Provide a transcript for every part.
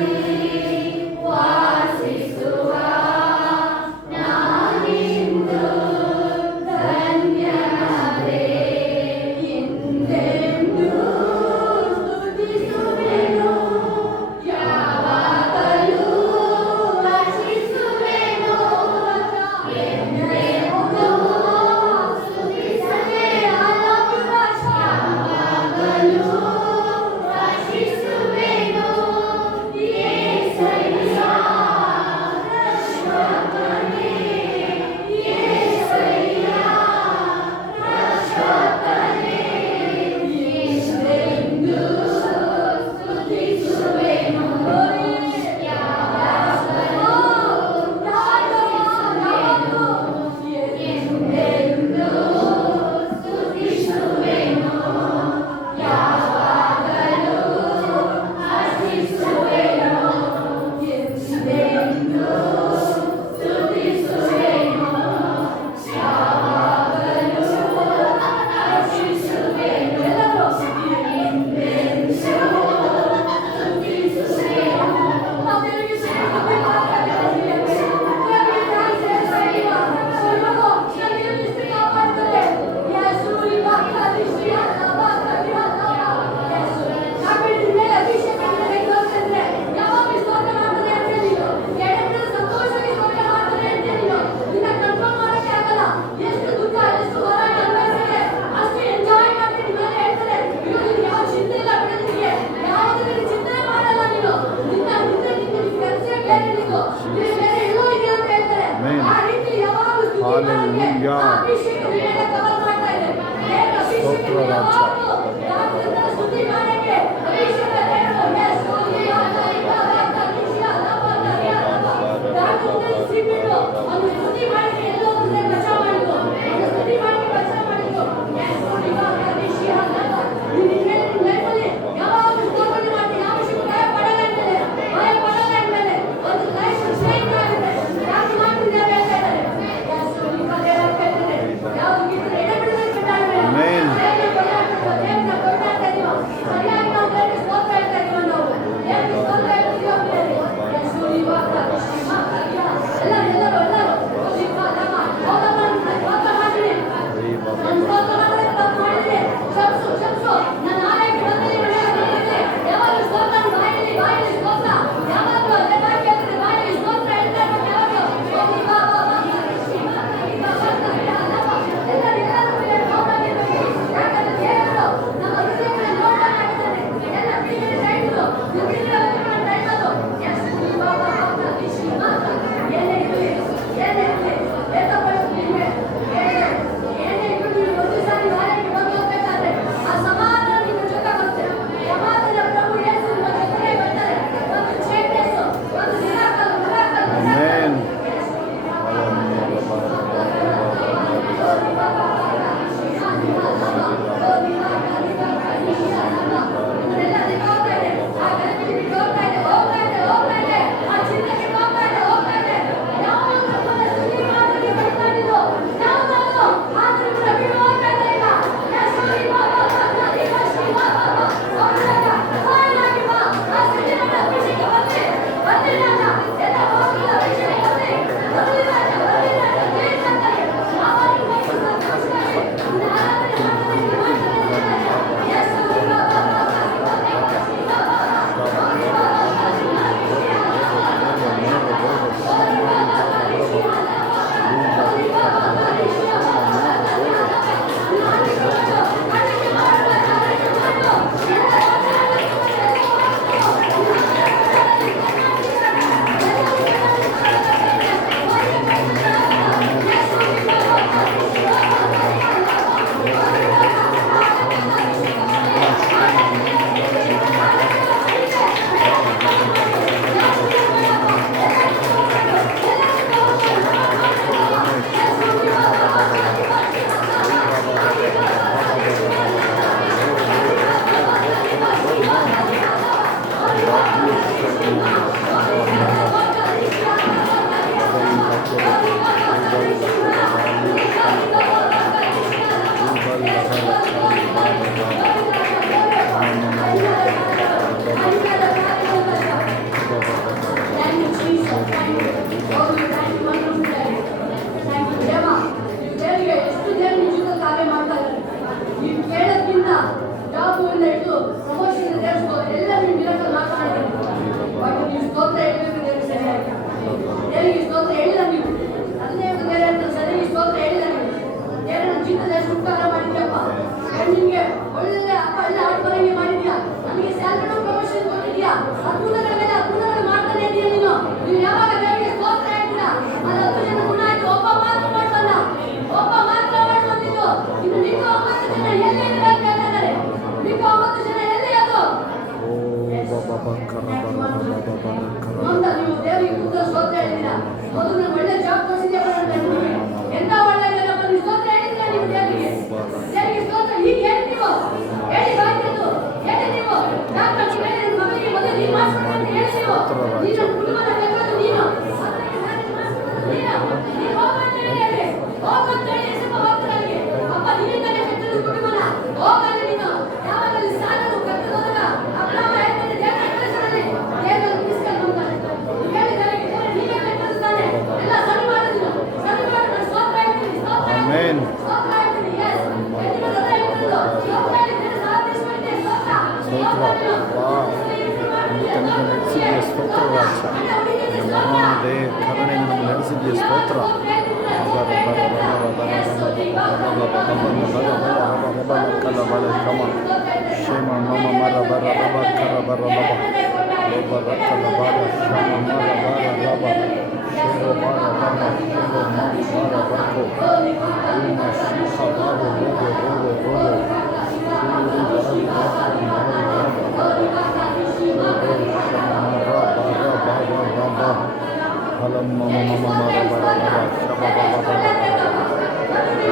Yeah. ನೊಂದ ನೀವು ದೇವರಿಗೆ ಕೂತ ಸ್ತೋತ್ರ ಹೇಳಿದ್ದೀರಾ. ಮೊದಲು ಒಳ್ಳೆ ಜಾಬ್ ಕೊಡಿಸಿದ್ದೀರಾ ನಿಮಗೆ. ಎಂತ ಒಳ್ಳೆ ಜನಪ್ಪ ನೀವು ಸ್ತೋತ್ರ ಹೇಳಿದ್ದೀರಾ ನೀವು ದೇವರಿಗೆ. ದೇವರಿಗೆ ಸ್ತೋತ್ರ ಹೀಗೆ ಹೇಳಿ ನೀವು. ಹೇಳಿ ಬಾಯ್ತು. ಹೇಳಿ ನೀವು. ಡಾಕ್ಟರ್ ಹೇಳಿದ ಮಗನಿಗೆ ಮೊದಲು ನೀವು ಮಾಡಿಸ್ಬೇಕು ಅಂತ ಹೇಳಿ ನೀವು. ನೀನು ಕುಟುಂಬದ ಬೇಕಾದ ನೀನು. ನೀನು ಹೋಗಂತ ಹೇಳಿ. ಹೋಗಂತ ಹೇಳಿ ಸ್ವಲ್ಪ ಹೋಗ್ತಾರೆ. ಅಪ್ಪ ನಿನ್ನಿಂದಲೇ ಕೆಟ್ಟದ್ದು ಕುಟುಂಬನ. ಹೋಗಲ್ಲ ನೀನು. ಯಾವಾಗಲೂ ಸಾಲದು ಕಟ್ಟದೋದಾಗ ಅಬ್ರಾಮ ಹೇಳ್ತಾನೆ ದೇವರ ಕೆಲಸದಲ್ಲಿ ದೇವರು ಮಿಸ್ಕಲ್ ಮಾಡ್ತಾನೆ. ಹೇಳಿದರೆ ನೀವೇ ಕಟ್ಟುತ್ತಾನೆ. ಎಲ್ಲ ಸರಿ ಮಾಡಿದ್ರು. ಸರಿ ಮಾಡಿ ನಾನು ಸ್ತೋತ್ರ ಹೇಳ್ತೀನಿ. ಆಮೆನ್. ಸ್ತೋತ್ರ ಹೇಳ್ತೀನಿ. ಯೆಸ್. ನಿಮ್ಮ ಹೃದಯ ಇಟ್ಟಿದ್ದು. ಸ್ತೋತ್ರ ಹೇಳಿದ್ರೆ ಸಾಧಿಸುವಂತೆ ಸ್ತೋತ್ರ. ಸ್ತೋತ್ರ. ವಾವ್. ನಮ್ಮನ್ನು ನಡೆಸಿದ್ಯ ಸ್ತೋತ್ರ ರಾಜ. ಮಹಾದೇ ಕರುಣೆಯನ್ನು ನಮ್ಮನ್ನು ನಡೆಸಿದ್ಯ ಸ್ತೋತ್ರ. ಶೇಮ ಮಮ ಮರ ಬರ ರಬ ಕರ ಬರ ಲಬ ಲೋಬ ರಕ್ಕಲ ಬಾರ ಶಮ ಮರ ಬಾರ ಲಬ ಶೇರೋ ಬಾರ ಬಮ ಶೇರೋ ಮಮ ಬಾರ ಬರ್ಕೋ ಉಮ ಶಿಖ ಬಾರ ರೋಗೋ ರೋಗೋ ರೋಗೋ ಶೂರಿ ಬರಲಿ ಬಾರ ಫಲಂ ಮಮ ಮಮ ಮರ ಬರ ಲಬ ಶಮ ಬರ ಬರ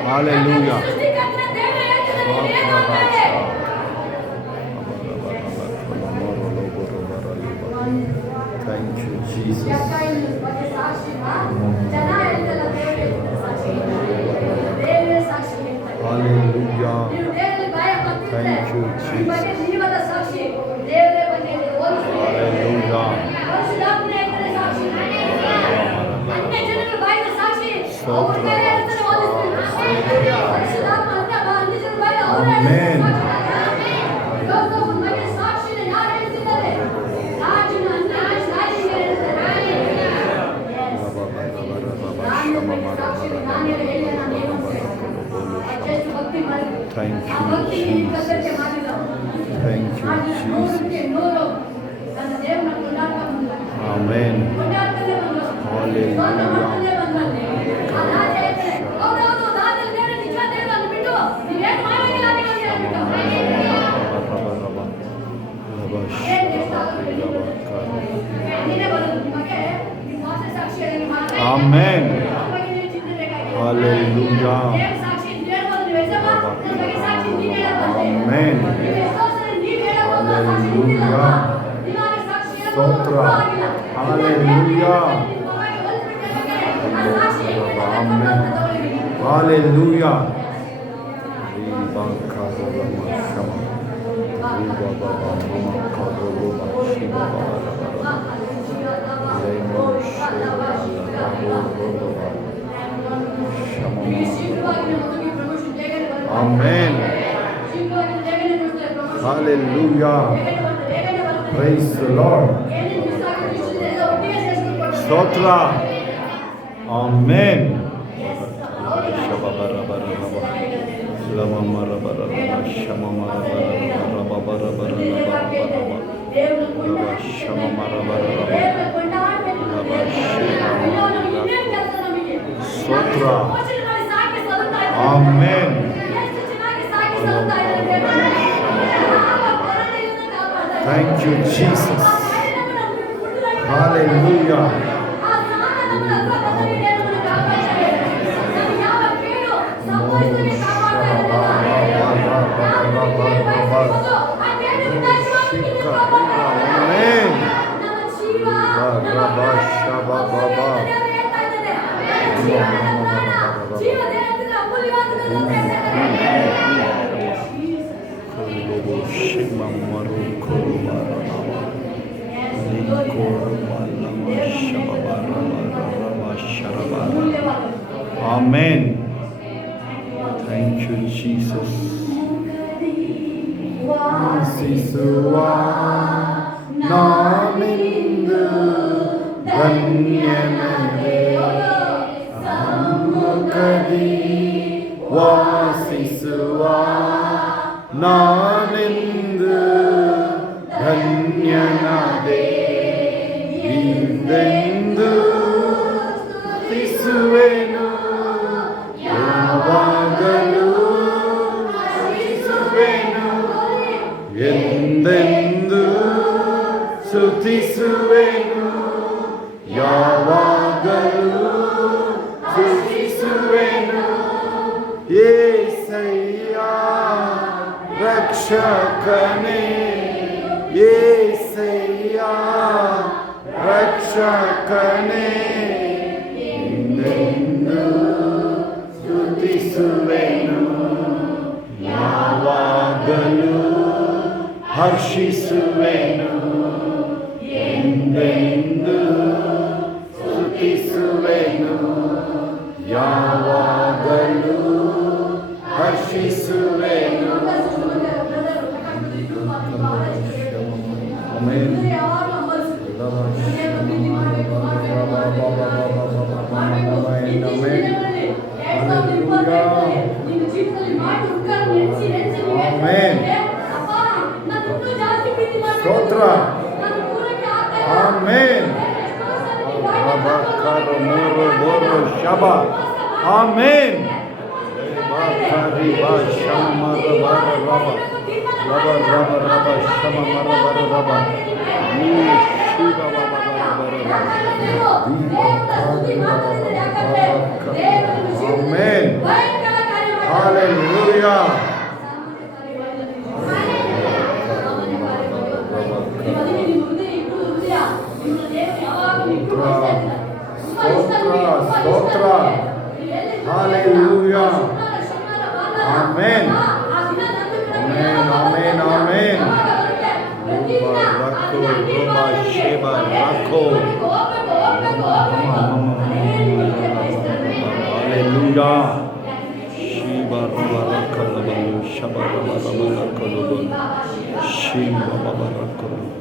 Hallelujah. Thank you, Jesus. Hallelujah. Thank you, Jesus. Hallelujah. Amen. Hallelujah. Amen. Hallelujah. Praise the Lord. Stotra. Amen. Stotra. Amen. Thank you, Jesus. Hallelujah. Amen. Thank you, Jesus. ಆಶಿಸುವ ನಾನಿಂದು ಧನ್ಯನವೇ ಸಮ್ಮುಖದಿ ವಾಸಿಸುವ ನಾನಿಂದು ಧನ್ಯನಾದೆ ಇಂದೆಂದು ಸ್ತುತಿಸುವೆನು ಯಾವಾಗಲೂ ಎಂದೆಂದು ಸ್ತುತಿಸುವೆನು ಯಾವಾಗಲೂ ಸ್ತುತಿಸುವೆನು యేసయ్య ರಕ್ಷಕನೇ యేసయ్య ರಕ್ಷಕನೇ ಎಂದೆಂದು ಸ್ತುತಿಸುವೆನು ಯಾವಾಗಲೂ ಹರ್ಷಿಸುವೆನು ಎಂದೆಂದು ಸ್ತುತಿಸುವೆನು ಯಾವಾಗಲೂ ಹರ್ಷಿಸುವೆನು. ಆಮೆನ್. ಸ್ತೋತ್ರ. ಆಮೆನ್. ಶಬ. Amen. Amen. Hallelujah. Stotra. Hallelujah. Amen. Amen. Amen. Amen. Rako, Roba, Sheba, Rako. Hallelujah. Shiba, Roba, Rakalabalu, Shaba, Roba, Rakalabalu, Shiba, Baba, Rakalabalu.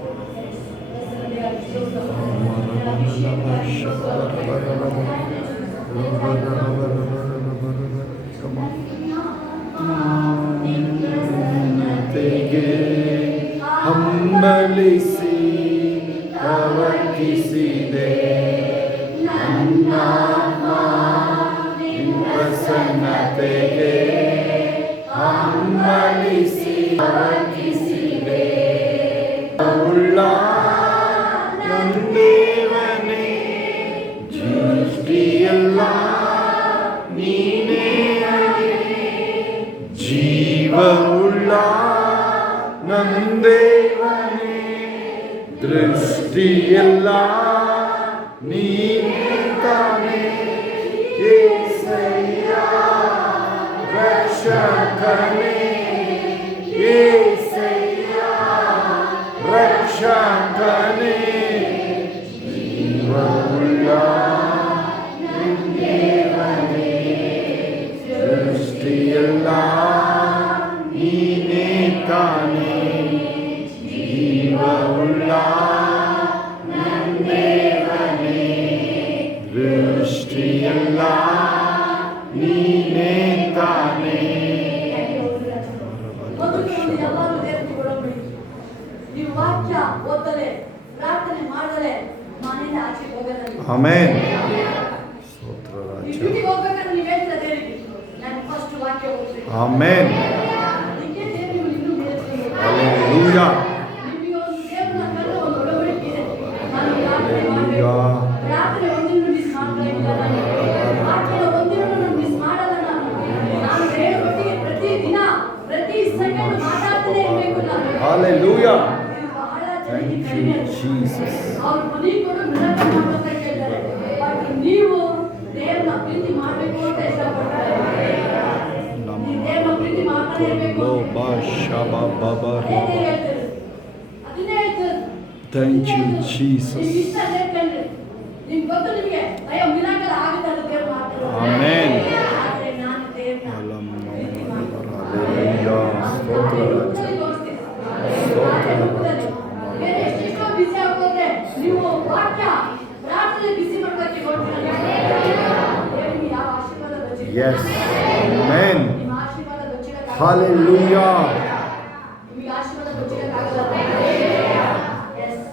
ಹಂಬಲಿಸಿ ಪ್ರವರ್ತಿಸಿದೆ ನನ್ನ ಪ್ರಸನ್ನತೆಗೆ ಹಂಬಲಿಸಿ ಪ್ರವರ್ತಿಸಿದೆ ಉಳ್ಳ ನಂದೇವನೇ ಸೃಷ್ಟಿಯೆಲ್ಲ ನೀನೇ ಜೀವವುಳ್ಳ ನಂದೇವನೇ ದೃಷ್ಟಿಯೆಲ್ಲ ನೀನೇ ತಾನೇ యేసయ్య ರಕ್ಷಕನೇ యేసయ్య ರಕ್ಷಕನೇ ಜೀವವುಳ್ಳ ದೇವನೇ ಸೃಷ್ಟಿಯೆಲ್ಲ ನೀನೇ ತಾನೇ ಜೀವವುಳ್ಳ ದೇವನೇ ಸೃಷ್ಟಿಯೆಲ್ಲ ನೀನೇ ತಾನೇ ನೀವು ವಾಕ್ಯ ಓದಲೆ ಪ್ರಾರ್ಥನೆ ಮಾಡಲೆ ಮನೆಯಿಂದ ಆಚೆ ಹೋಗಲ್ಲ. ಆಮೆನ್. ಸ್ತೋತ್ರ ರಾಜ. ಡ್ಯೂಟಿಗೆ ಹೋಗ್ಬೇಕಾದ್ರೆ ನೀವು ಹೇಳ್ತಾ ದೇವರಿಗೆ ನಾನು ಫಸ್ಟ್ ವಾಕ್ಯ ಓದ್ತೀನಿ. ಆಮೆನ್. ಅದಕ್ಕೆ ದೇವರು ಇನ್ನೂ ಹೇಳ್ತೀನಿ. ಹಲ್ಲೆಲೂಯಾ. ನಿಮಗೆ ಒಂದು ದೇವರ ಕಡೆ ಒಂದು ಒಡಂಬಡಿಕೆ ಇದೆ. ನಾನು ಹಲ್ಲೆಲೂಯಾ. ಪ್ರಾರ್ಥನೆ ಒಂದಿನೂ ಮಿಸ್ ಮಾಡ್ತಾ ಇಲ್ಲ ನಾನು. ವಾಕ್ಯ ಒಂದಿನೂ ಮಿಸ್ ಮಾಡಲ್ಲ ನಾನು. ನಾನು ದೇವರ ಒಟ್ಟಿಗೆ ಪ್ರತಿದಿನ ಪ್ರತಿ ಸೆಕೆಂಡ್ ಮಾತಾಡ್ತಾನೆ ಇರಬೇಕು ನಾನು. ಹಲ್ಲೆಲೂಯಾ. ಬಹಳ ಥ್ಯಾಂಕ್ ಯು ಜೀಸಸ್. ಅವ್ರು ಮನೆ ಕೊಡು ಮಿರಾಕಲ್ ಮಾಡ್ತಾ ಇದ್ದಾರೆ. ಬಟ್ ನೀವು ದೇವರ ಪ್ರೀತಿ ಮಾಡಬೇಕು ಅಂತ ಇಷ್ಟಪಡ್ತಾರೆ. ನೀವು ದೇವರ ಪ್ರೀತಿ ಮಾಡ್ತಾ ಇರಬೇಕು. ಲೋಬಾ ಶಬಾ ಬಾಬಾ ಅದೇ ರಬಾ. ಹೇಳ್ತಾರೆ. ಅದನ್ನೇ ಹೇಳ್ತಾರೆ. Thank you Jesus. ನೀವು ಇಷ್ಟ ಹೇಳ್ಕೊಂಡ್ರೆ ನಿಮ್ಗೆ ಗೊತ್ತು ನಿಮಗೆ ಅಯ್ಯೋ ಮಿರಾಕಲ್ ಆಗುತ್ತೆ ಅಂತ ದೇವ್ರು ಮಾಡ್ತಾರೆ. ಆಮೆನ್. ಆದ್ರೆ ನಾನು ದೇವ್ರನ್ನ ಹಲ್ಲೆಲೂಯಾ. ಸ್ತೋತ್ರ ರಾಜ. ಸ್ತೋತ್ರ ರಾಜ. ಎಷ್ಟೆಷ್ಟೋ ಬಿಸಿ ಆಗೋದ್ರೆ ನೀವು ವಾಕ್ಯ ಪ್ರಾರ್ಥನೆ ಬಿಸಿ ಮಾಡ್ಲಿಕ್ಕೆ ಹೊರಡ್ತೀರ. ದೇವರಿಗೆ ಯಾವ ಆಶೀರ್ವಾದ ಬಚ್ಚಿಲ್ಲ. Yes. Amen. ನಿಮ್ಮ ಆಶೀರ್ವಾದ ಬಚ್ಚಿಲ್ಲ. Hallelujah. ನಿಮಗೆ ಆಶೀರ್ವಾದ ಬಚ್ಚಿಲ್ಲ. ಎಸ್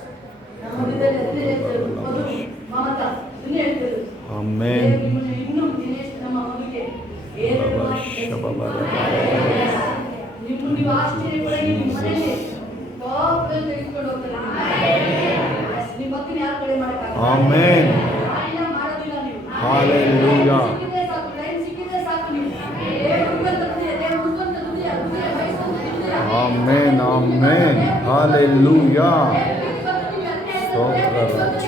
ನಮ್ಮ ಹೃದಯದಲ್ಲಿ ಅದನ್ನೇ ಹೇಳ್ತಾರೆ. ಅದು ಮಮತಾ ಅದನ್ನೇ ಹೇಳ್ತಾರೆ. Amen. ದೇವರು ನಿಮ್ಮನ್ನು ಇನ್ನೂ ದಿನೇಶ್ ನಮ್ಮ ಮಗುವಿಗೆ ನೀವು ಆಶ್ಚರ್ಯಪಡಿ ನಿಮ್ಮ ಮನೆಯಲ್ಲಿ ಟಾಪ್ ತೆಗೆದುಕೊಂಡು ಹೋಗ್ತಾರೆ. ನಿಮ್ಮ ಮಕ್ಕಳು ಯಾರು ಕಡೆ ಮಾಡಕ್ಕಾಗಲ್ಲ. Amen. ಮಾಡೋದಿಲ್ಲ ನೀವು. Hallelujah. ಸಿಕ್ಕಿದ್ರೆ ಸಾಕು, ಲೈನ್ ಸಿಕ್ಕಿದ್ರೆ ಸಾಕು ನೀವು. ದೇವರು ಹುಡುಗಂತ ದುಡಿಯ, ದೇವರು ಹುಡುಗಂತ ದುಡಿಯ, ದುಡಿಯ, ವಯಸ್ಸಂತ ದುಡಿಯ. Amen. Amen. Hallelujah. ಸ್ತೋತ್ರ ರಾಜ.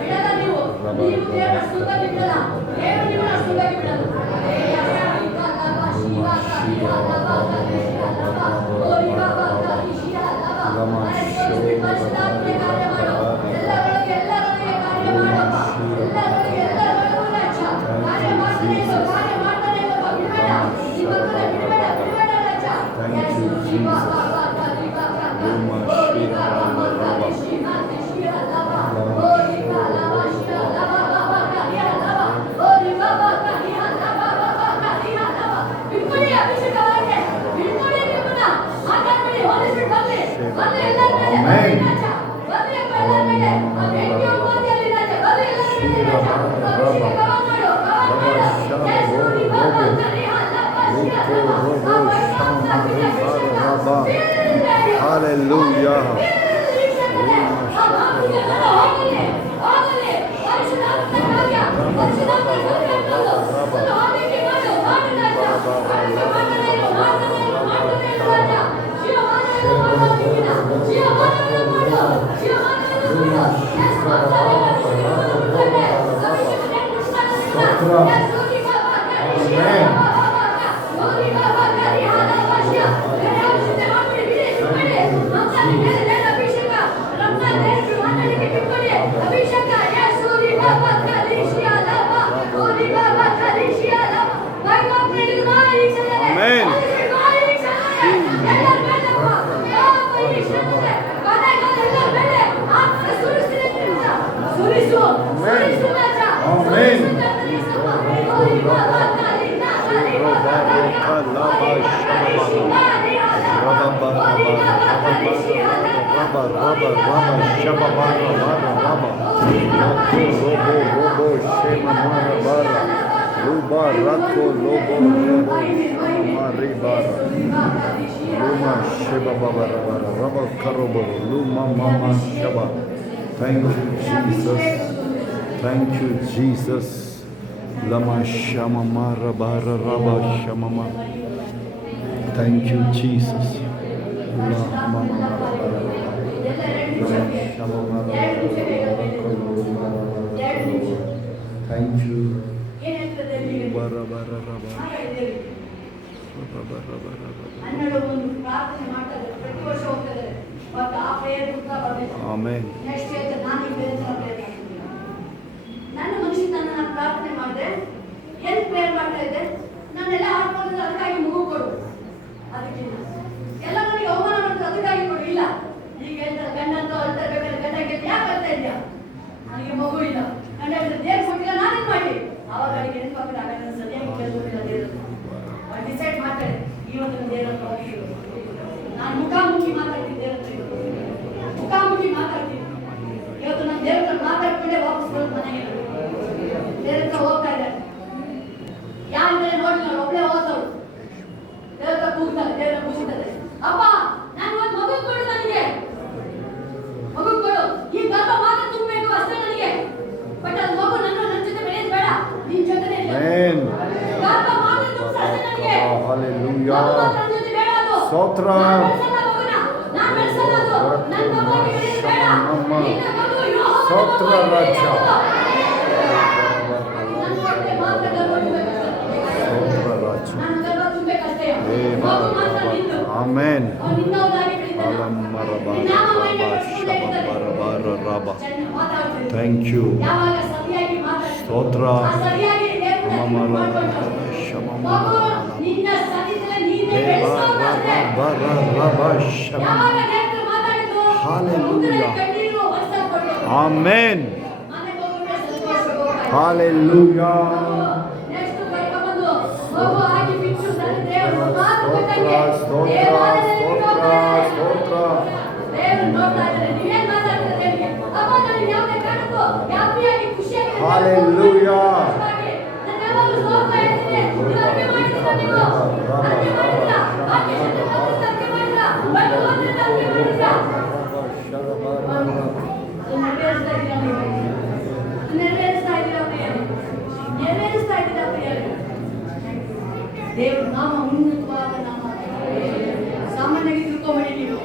ಬಿಡಲ್ಲ ನೀವು. ನೀವು ದೇವರ ಸುತ್ತ ಬಿಡಲ್ಲ. ದೇವರು ನಿಮ್ಮನ್ನ ಸುತ್ತ ಬಿಡಲ್ಲ. Hallelujah. Thank you, Jesus. Thank you, Jesus. Lama Shama Mara Bara Raba Shamama. Thank you, Jesus. Lama Mara Bara Shama Mara. Thank you. ಏನ್ ಹೇಳ್ತದೆ ದೇವರಿಗೆ? ಬರ ಬರ ರಬ ಹಾಗಾಗಿ ದೇವರಿಗೆ ಬರ ಬರ ರಬ. 12 ಒಂದು ಪ್ರಾರ್ಥನೆ ಮಾಡ್ತಾರೆ, ಪ್ರತಿ ವರ್ಷ ಹೋಗ್ತಾರೆ. ಮತ್ತು ಆ ಪ್ರೇಯರ್ ಉತ್ತರ ಬರಬೇಕು. ಆಮೆನ್. ನೆಕ್ಸ್ಟ್ ಹೇಳ್ತಾರೆ, ನಾನು ಈ ಬೇರೆ ಥರ ಪ್ರೇಯರ್ ಮಾಡ್ತೀನಿ. ನನ್ನ ಮನುಷ್ಯನ ನಾನು ಪ್ರಾರ್ಥನೆ ಮಾಡಿದೆ, ಎಲ್ಲಿ ಪ್ರೇಯರ್ ಮಾಡ್ತಾ ಇದ್ದೆ, ನಾನೆಲ್ಲ ಹಾಡ್ಕೊಂಡಿದ್ದು ಅದಕ್ಕಾಗಿ ಮಗು ಕೊಡು, ಅದಕ್ಕೆ ಎಲ್ಲ ನನಗೆ ಅವಮಾನ ಮಾಡಿದ್ರೆ ಅದಕ್ಕಾಗಿ ಕೊಡು. ಇಲ್ಲ, ಈಗ ಹೇಳ್ತಾರೆ ಗಂಡ ಅಂತ ಅಳ್ತಾರೆ, ಬೇಕಾದ್ರೆ ಗಂಡ ಗೆದ್ದು ಯಾಕೆ ಅಳ್ತಾ ಇದೆಯಾ, ನನಗೆ ಮಗು ಇಲ್ಲ, ಗಂಡ ಹೇಳ್ತಾರೆ ದೇವ್ರು ಕೊಟ್ಟಿಲ್ಲ, ನಾನೇನು ಮಾಡಿ. ಆವಾಗ ಅಡಿಗೆ ನೆನಪಾಗ್ತದೆ, ಆಗ ನಾನು ಸರಿಯಾಗಿ ಕೇಳ್ಬೋದಿಲ್ಲ ದೇವರು ಡಿಸೈಡ್ ಮಾಡ್ತಾರೆ. ಇವತ್ತು ದೇವರ ಹತ್ರ ಹೋಗಿ ನಾನು ಮುಖಾಮುಖಿ ಮಾತಾಡ್ತೀನಿ, ದೇವರ ಹತ್ರ ಮುಖಾಮುಖಿ ಮಾತಾಡ್ತೀನಿ. ಇವತ್ತು ನಾನು ದೇವರ ಹತ್ರ ಮಾತಾಡ್ಕೊಂಡೆ ವಾಪಸ್ ಬರೋದು ಮನೆಗೆ. ದೇವರ ಹತ್ರ ಹೋಗ್ತಾ ಇದ್ದಾರೆ, ಯಾರಂದ್ರೆ ನೋಡಿ ನಾನು ಒಬ್ಬಳೇ ಹೋದವಳು. ದೇವರ ಹತ್ರ ಕೂಗ್ತಾರೆ, ದೇವರ ಕೂಗ್ತಾರೆ, ಅಪ್ಪ ನಾನು ಒಂದು ಮಗು ಕೊಡು, ನನಗೆ ಮಗು ಕೊಡು. ಈ ಗರ್ಭ ಮಾತ್ರ ತುಂಬಬೇಕು ಅಷ್ಟೇ ನನಗೆ, ಬಟ್ ಅದು ಮಗು ನನ್ನ ಜೊತೆ ಬೆಳೆಯೋದು ಬೇಡ, ನಿನ್ನ ಜೊತೆನೇ ಆಮೆನ್. ಗರ್ಭ ಮಾತ್ರ ತುಂಬಿಸು ಅಷ್ಟೇ ನನಗೆ. ಹಲ್ಲೆಲೂಯಾ. ಮಗು ಮಾತ್ರ ನನ್ನ ಜೊತೆ ಬೇಡ, ಅದು ಸ್ತೋತ್ರ. ನಾನು ಬೆಳೆಸಲ್ಲ ಮಗುನ, ನಾನು ಬೆಳೆಸಲ್ಲ ಅದು, ನನ್ನ ಮಗುವಿಗೆ ಬೆಳೆಯೋದು ಬೇಡ. ನಿನ್ನ ಮಗು ಯೋಹಾನನ ಸ್ತೋತ್ರ ಮಗು ರಾಜ. ನನ್ನ ಹೊಟ್ಟೆ ಮಾತ್ರ ಗರ್ಭ ತುಂಬಬೇಕಷ್ಟೇ. ಸ್ತೋತ್ರ ರಾಜ. ನನ್ನ ಗರ್ಭ ತುಂಬಬೇಕಷ್ಟೇ. ಮಗು ಮಾತ್ರ ನಿಂದು. ಆಮೆನ್. ಅವನು ನಿನ್ನವನಾಗಿ ಬೆಳೀತಾನೆ. ನಿನ್ನ ನಾಮ ಮಹಿಮೆ ಪಡಿಸ್ಕೊಂಡೇ ಇರ್ತಾನೆ. ಚೆನ್ನಾಗಿ ಮಾತಾಡ್ತೀನಿ. Thank you. ಯಾವಾಗ ಸರಿಯಾಗಿ ಮಾತಾಡ್ತೀನಿ, ಸ್ತೋತ್ರ. ಆ ಸರಿಯಾಗಿ ದೇವರನ್ನ ಮಾಡ್ಕೊಂಡು ಮಗು ನಿನ್ನ ಸನ್ನಿಧಿಯಲ್ಲಿ ನೀನೇ ಬೆಳೆಸೋದು ಅಷ್ಟೇ. ಯಾವಾಗ ದೇವರ ಮಾತಾಡಿದ್ರು, Hallelujah. ಉತ್ತರ ಕಣ್ಣೀರು ವರ್ಷ ಕೊಡು. ಆಮೆನ್. ಮನೆಗೆ ಹೋಗ್ಬಿಟ್ಟು ಸಂತೋಷವಾಗಿ ಹೋಗ್ತಾರೆ. ಹಲ್ಲೆಲೂಯಾ. ನೆಕ್ಸ್ಟ್ ಕರ್ಕೊಂಡ್ಬಂದು ಮಗು ಆಗಿ ಬಿಟ್ಟು ನನ್ನ ದೇವರು ಮಾತು ಕೊಟ್ಟಂಗೆ ಸ್ತೋತ್ರ ದೇವಾಲಯದಲ್ಲಿ ಸ್ತೋತ್ರ ಹೋಗ್ತಾರೆ. ಸ್ತೋತ್ರ. ದೇವರು ನೋಡ್ತಾ ಇದ್ದಾರೆ, ನೀವೇನ್ ಮಾತಾಡ್ತಾರೆ ದೇವರಿಗೆ. ಅಪ್ಪ ನನಗೆ ಯಾವುದೇ ಕಾರಣಕ್ಕೂ ಹ್ಯಾಪಿಯಾಗಿ ಖುಷಿಯಾಗಿ Hallelujah. ನಾನು ಯಾವಾಗಲೂ ಸ್ತೋತ್ರ ಹೇಳ್ತೀನಿ. ನೀವು ಅರ್ಪಣೆ ಮಾಡಿದ್ದೀರಾ ನೀವು? ಅರ್ಪಣೆ ಮಾಡಿದ್ದೀರಾ? ಆಶೀರ್ವಾದ ಮಾಡಿದ್ದೀರಾ? ಅರ್ಪಣೆ ಮಾಡಿದ್ದೀರಾ? ಬೈಬಲ್ ಓದಿದ್ದೀರಾ? ಅರ್ಪಣೆ ಮಾಡಿದ್ದೀರಾ? ನೆರವೇರಿಸ್ತಾ ಇದ್ದೀರಾ ನೀವು? ನೆರವೇರಿಸ್ತಾ ಇದ್ದೀರಾ ಪ್ರಿಯರೇ? ನೆರವೇರಿಸ್ತಾ ಇದ್ದೀರಾ ಪ್ರಿಯರೇ? ದೇವ್ರ ನಾಮ ಉನ್ನತವಾದ ನಾಮ. ಸಾಮಾನ್ಯವಾಗಿ ತಿಳ್ಕೊಂಬೇಡಿ ನೀವು.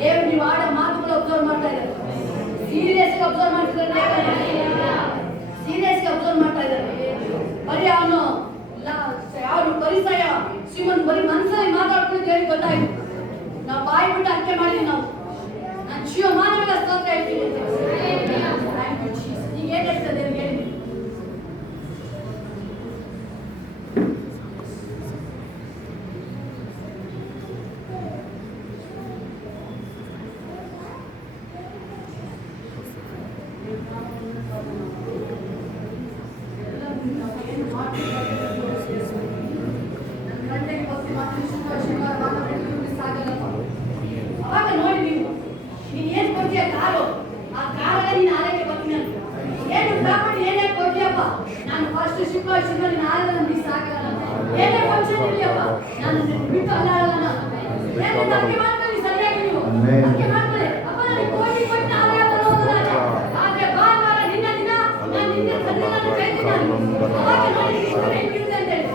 ದೇವ್ರು ನೀವು ಆಡೋ ಮಾತುಗಳು ಅಬ್ಸರ್ವ್ ಮಾಡ್ತಾ ಇದ್ದಾರೆ. ಸೀರಿಯಸ್ ಅಬ್ಸರ್ವ್ ಮಾಡ್ತಿದ್ದಾರೆ. ಸೀರಿಯಸ್ ಅಬ್ಸರ್ವ್ ಮಾಡ್ತಾ ಇದ್ದಾರೆ. ಬರೀ ಅವನು ಪರಿಸಯ ಶ್ರೀಮಂತ ಬರೀ ಮನಸ್ಸಲ್ಲಿ ಮಾತಾಡ್ಕೊಂಡು ಹೇಳಿ ಗೊತ್ತಾಯ್ತು. ನಾವು ಬಾಯಿ ಬಿಟ್ಟು ಅರ್ಕೆ ಮಾಡಿದ್ವಿ ನಾವು. ನಾನು ಶಿವಮಾನವೆಲ್ಲ ಸ್ತೋತ್ರ ಹೇಳ್ತೀನಿ. ಈಗ ಏನ್ ಹೇಳ್ತದೆ ಹೇಳಿ. ಅವಾಗ ನೋಡಿ ನೀವು ಏನ್ ಕೊಡ್ತೀಯ ಕಾರು, ಆ ಕಾರಲ್ಲಿ ನೀನು ಆರೈಕೆ ಬರ್ತೀನಿ ಅಂತ ಏನು ಪ್ರಾಪರ್ಟಿ ಏನೇ ಕೊಡ್ತೀಯಪ್ಪ, ನಾನು ಫಸ್ಟ್ ಶುಕ್ರವಾರ ನೀನು ಆರಲ್ಲ ಮಿಸ್ ಆಗಲ್ಲ. ಏನೇ ಫಂಕ್ಷನ್ ಇರಲಿಯಪ್ಪ, ನಾನು ಬಿಟ್ಟು ಅಲ್ಲಾಡಲ್ಲ. ನಾನು ಏನು ಅರ್ಕೆ ಮಾಡ್ಕೊಳ್ಳಿ ಸರಿಯಾಗಿ ನೀವು ಅರ್ಕೆ ಮಾಡ್ಕೊಳ್ಳಿ. ಅಪ್ಪ ನನಗೆ ಕೋಟಿ ಕೊಟ್ಟು ಆದಾಯ ಬರೋದಿಲ್ಲ, ಆದ್ರೆ ಭಾನುವಾರ ನಿನ್ನ ದಿನ ನಾನು ನಿನ್ನ ಸನ್ನಿಧಾನ ಕೈತೀನಿ. ಅವಾಗ ನೋಡಿ ನೀವು ಹೆಂಗಿರುತ್ತೆ ಅಂತ ಹೇಳಿ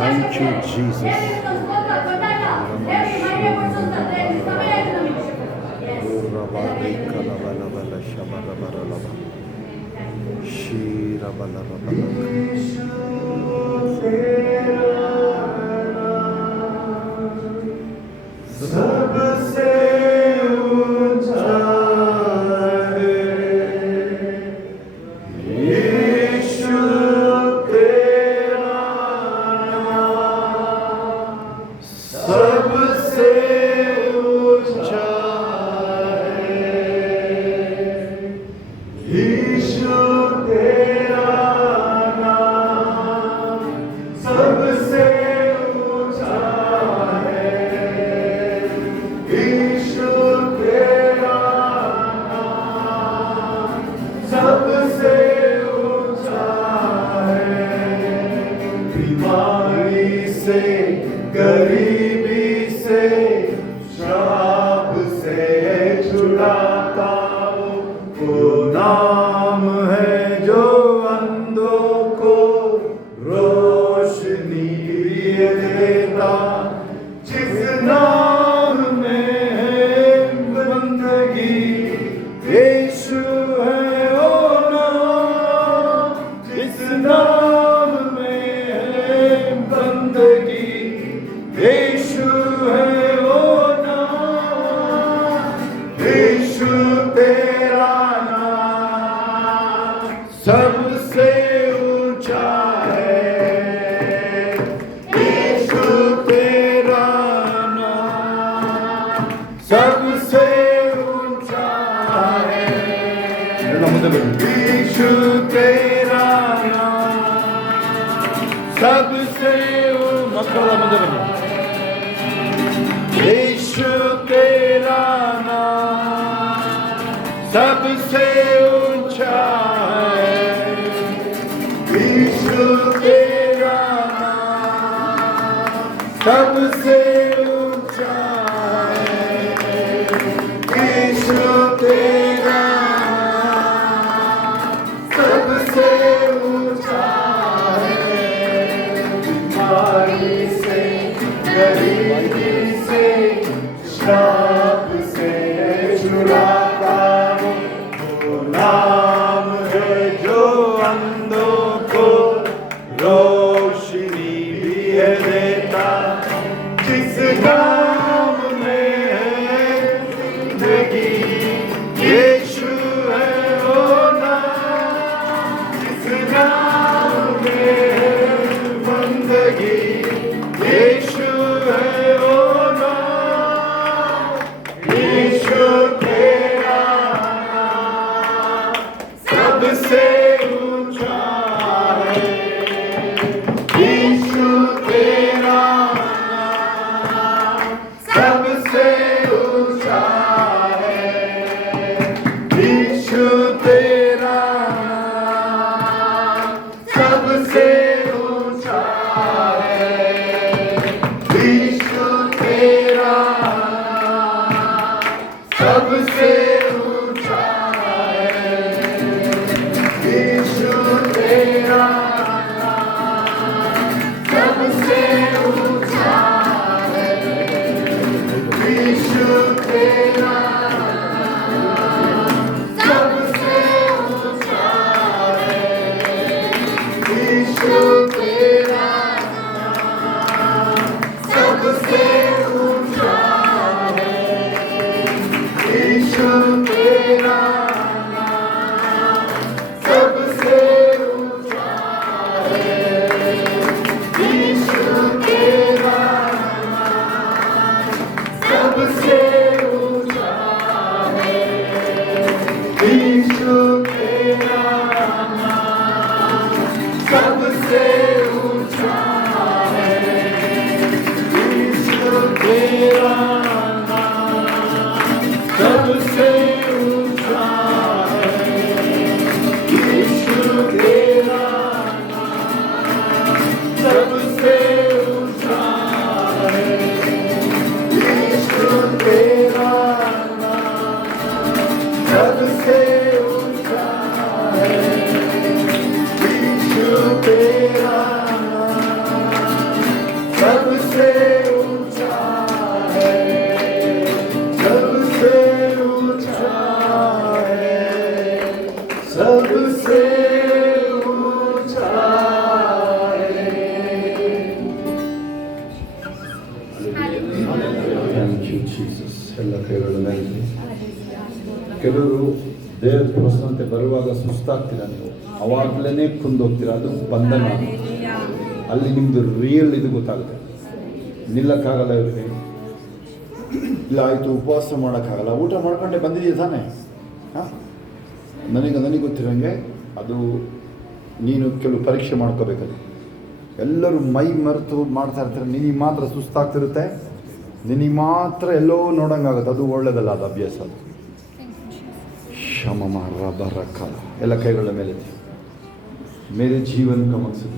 Thank you, Jesus. सबसे ऊंचा है यीशु तेरा नाम, सबसे ऊंचा है यीशु तेरा नाम, सबसे ऊंचा है यीशु तेरा नाम, सबसे ऊंचा है। बीमारी से, गरीबी से, श्राप से छुड़ाता वो नाम है जो अंधों को रोशनी देता, जिस नाम सबसे मಕ್ಕಳ ಮುಂದೆ ಬನ್ನಿ. यीशु तेरा नाम सबसे ऊंचा है. यीशु तेरा नाम सबसे ऊंचा है. यीशु तेरा नाम सबसे ऊंचा है. बीमारी से, गरीबी से, श्राप से छुड़ाता हूँ. वो नाम है जो अंधों को रोशनी भी है देता. जिस नाम में है जिंदगी, यीशु है वो नाम. जिस नाम में है बंदगी, यीशु है वो नाम. यीशु तेरा नाम सबसे ऊंचा है. यीशु तेरा नाम सबसे ऊंचा है. यीशु तेरा नाम सबसे ऊंचा है. यीशु तेरा नाम सबसे ऊंचा है. यीशु तेरा नाम सबसे ऊंचा है. यीशु तेरा नाम सबसे ऊंचा है. यीशु तेरा नाम सबसे ऊंचा है. यीशु तेरा नाम सबसे ऊंचा है. यीशु तेरा नाम सबसे ऊंचा है. यीशु तेरा नाम सबसे ऊंचा है. यीशु तेरा नाम सबसे ऊंचा है. यीशु तेरा नाम सबसे ऊंचा है. यीशु तेरा नाम सबसे ऊंचा है. यीशु तेरा नाम सबसे ऊंचा है. सबसे ऊंचा है. सबसे ऊंचा है. Thank you Jesus. ಎಲ್ಲ ಕೈಗಳ ಮೇಲೆ. ಕೆಲವರು ದೇವರ ಪ್ರಸನ್ನತೆ ಬರುವಾಗ ಸುಸ್ತಾಗ್ತೀರ ನೀವು, ಅವಾಗಲೇ ಕುಂದೋಗ್ತೀರ. ಅದು ಬಂಧನ. ಅಲ್ಲಿ ನಿಮ್ಮದು ರಿಯಲ್ ಇದು ಗೊತ್ತಾಗುತ್ತೆ. ನಿಲ್ಲಕ್ಕಾಗಲ್ಲ ಇವರಿಗೆ. ಇಲ್ಲ ಆಯಿತು, ಉಪವಾಸ ಮಾಡೋಕ್ಕಾಗಲ್ಲ, ಊಟ ಮಾಡ್ಕೊಂಡೆ ಬಂದಿದ್ದೀಯ ತಾನೇ. ಹಾಂ, ನನಗೆ ಗೊತ್ತಿರೋಂಗೆ ಅದು ನೀನು ಕೆಲವು ಪರೀಕ್ಷೆ ಮಾಡ್ಕೋಬೇಕದು. ಎಲ್ಲರೂ ಮೈ ಮರೆತು ಮಾಡ್ತಾ ಇರ್ತಾರೆ, ನಿನಗೆ ಮಾತ್ರ ಸುಸ್ತಾಗ್ತಿರುತ್ತೆ, ನಿನಗೆ ಮಾತ್ರ ಎಲ್ಲೋ ನೋಡೋಂಗಾಗುತ್ತೆ. ಅದು ಒಳ್ಳೆಯದಲ್ಲ, ಅದು ಅಭ್ಯಾಸ. ಅದು क्षमा रब रखा. ಎಲ್ಲ ಕೈಗಳ ಮೇಲೆ मेरे जीवन का मकसद